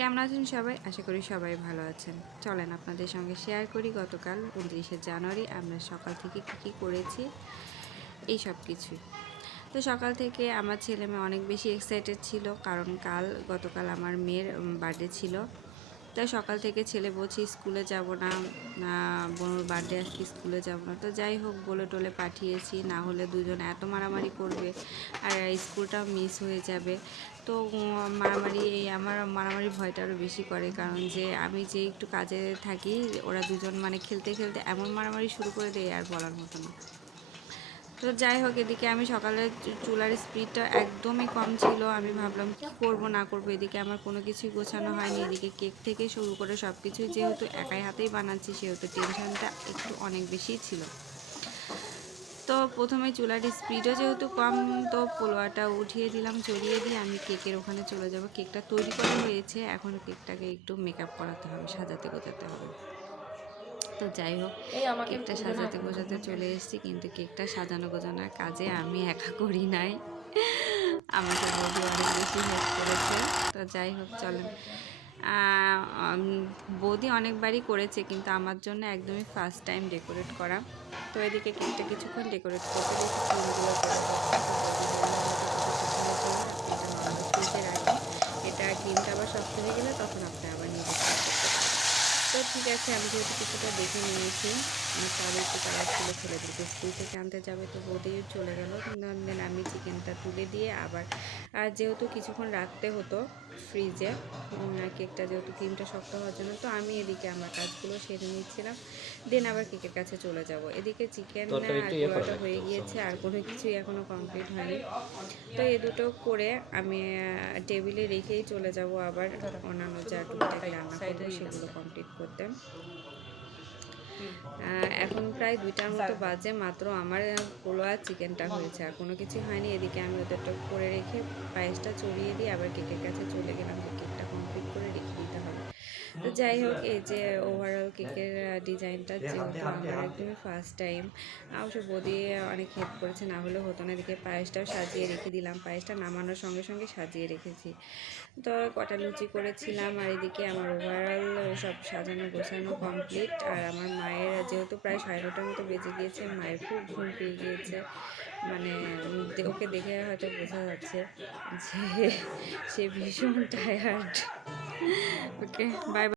কেমন আছেন সবাই? আশা করি সবাই ভালো আছেন। চলেন আপনাদের সঙ্গে শেয়ার করি গতকাল 29শে জানুয়ারি আমরা সকাল থেকে কী করেছি এই সব কিছুই। তো সকাল থেকে আমার ছেলেমেয়ে অনেক বেশি এক্সাইটেড ছিল, কারণ গতকাল আমার মেয়ের বার্থডে ছিল। তাই সকাল থেকে ছেলে বলছে স্কুলে যাব না, বোনের বার্থডে আজকে স্কুলে যাব না। তো যাই হোক বলে টলে পাঠিয়েছি, না হলে দুজন এত মারামারি করবে আর স্কুলটাও মিস হয়ে যাবে। তো আমার মারামারি ভয়টা আরও বেশি করে, কারণ যে আমি যে একটু কাজে থাকি ওরা দুজন মানে খেলতে খেলতে এমন মারামারি শুরু করে দেয় আর বলার মতো না। তো যাই হোক, এদিকে আমি সকালে চুলার স্পিডটা একদমই কম ছিল। আমি ভাবলাম কী করবো না করবো, এদিকে আমার কোনো কিছুই গোছানো হয়নি। এদিকে কেক থেকে শুরু করে সব কিছুই যেহেতু একাই হাতেই বানাচ্ছি, সেহেতু টেনশনটা একটু অনেক বেশিই ছিল। তো প্রথমে চুলার স্পিডও যেহেতু কম, তো পোলোয়াটা উঠিয়ে দিলাম, চড়িয়ে দিয়ে আমি কেকের ওখানে চলে যাব। কেকটা তৈরি করা হয়েছে, এখন কেকটাকে একটু মেকআপ করাতে হবে, সাজাতে গোছাতে হবে। তো যাই হোক, কেকটা সাজাতে গোছাতে চলে এসেছি, কিন্তু কেকটা সাজানো গোছানোর কাজে আমি একা করি নাই, আমাকে বৌদি অনেক বেশি হেল্প করেছে। তো যাই হোক চলেন, বৌদি অনেকবারই করেছে, কিন্তু আমার জন্য একদমই ফার্স্ট টাইম ডেকোরেট করা। তো এদিকে কেকটা কিছুক্ষণ ডেকোরেট করতে দেখি ক্রিমগুলো করে ফ্রিজে রাখি, এটা ক্রিমটা আবার শক্ত হয়ে গেলে তখন আপনি আবার নিজে করতে। তো ঠিক আছে, আমি যেহেতু কিছুটা দেখে নিয়েছি, তাহলে একটু তারা ছেলেদেরকে স্কুল থেকে আনতে যাবে, তো বৌদি চলে গেল। দেন আমি চিকেনটা তুলে দিয়ে আবার যেহেতু কিছুক্ষণ রাখতে হতো ফ্রিজে কেকটা, যেহেতু ক্রিমটা শক্ত হওয়ার জন্য, তো আমি এদিকে আমার কাজগুলো সেরে নিচ্ছিলাম। দেন আবার কেকের কাছে চলে যাব। এদিকে চিকেন আর পোলাওটা হয়ে গিয়েছে, আর কোনো কিছুই এখনও কমপ্লিট হয়নি। তো এই দুটো করে আমি টেবিলে রেখেই চলে যাব আবার অন্যান্য যা টুকটাক রান্না করবো সেগুলো কমপ্লিট করতে। এখন প্রায় 2টার মতো বাজে, মাত্র আমার পোলো আর চিকেনটা হয়েছে, আর কোনো কিছু হয়নি। এদিকে আমি ওদেরটা করে রেখে পায়েসটা চড়িয়ে দিয়ে আবার কেকের কাছে চলে গেলাম, যে কেকটা কমপ্লিট করে রেখে দিতে হবে। তো যাই হোক, এই যে ওভারঅল কেকের ডিজাইনটা যেহেতু আমার একদমই ফার্স্ট টাইম, অবশ্য বৌদি অনেক হেল্প করেছে, না হলে হতো না। এদিকে পায়েসটাও সাজিয়ে রেখে দিলাম, পায়েসটা নামানোর সঙ্গে সঙ্গে সাজিয়ে রেখেছি। তো কটা লুচি করেছিলাম, আর এদিকে আমার ওভারঅল সব সাজানো গোছানো কমপ্লিট। আর আমার মায়ের যেহেতু প্রায় 9:30টার মতো বেজে গিয়েছে, মায়ের খুব ঘুম পেয়ে গিয়েছে, মানে ওকে দেখে হয়তো বোঝা যাচ্ছে যে সে ভীষণ টায়ার্ড। ওকে, বাই বাই।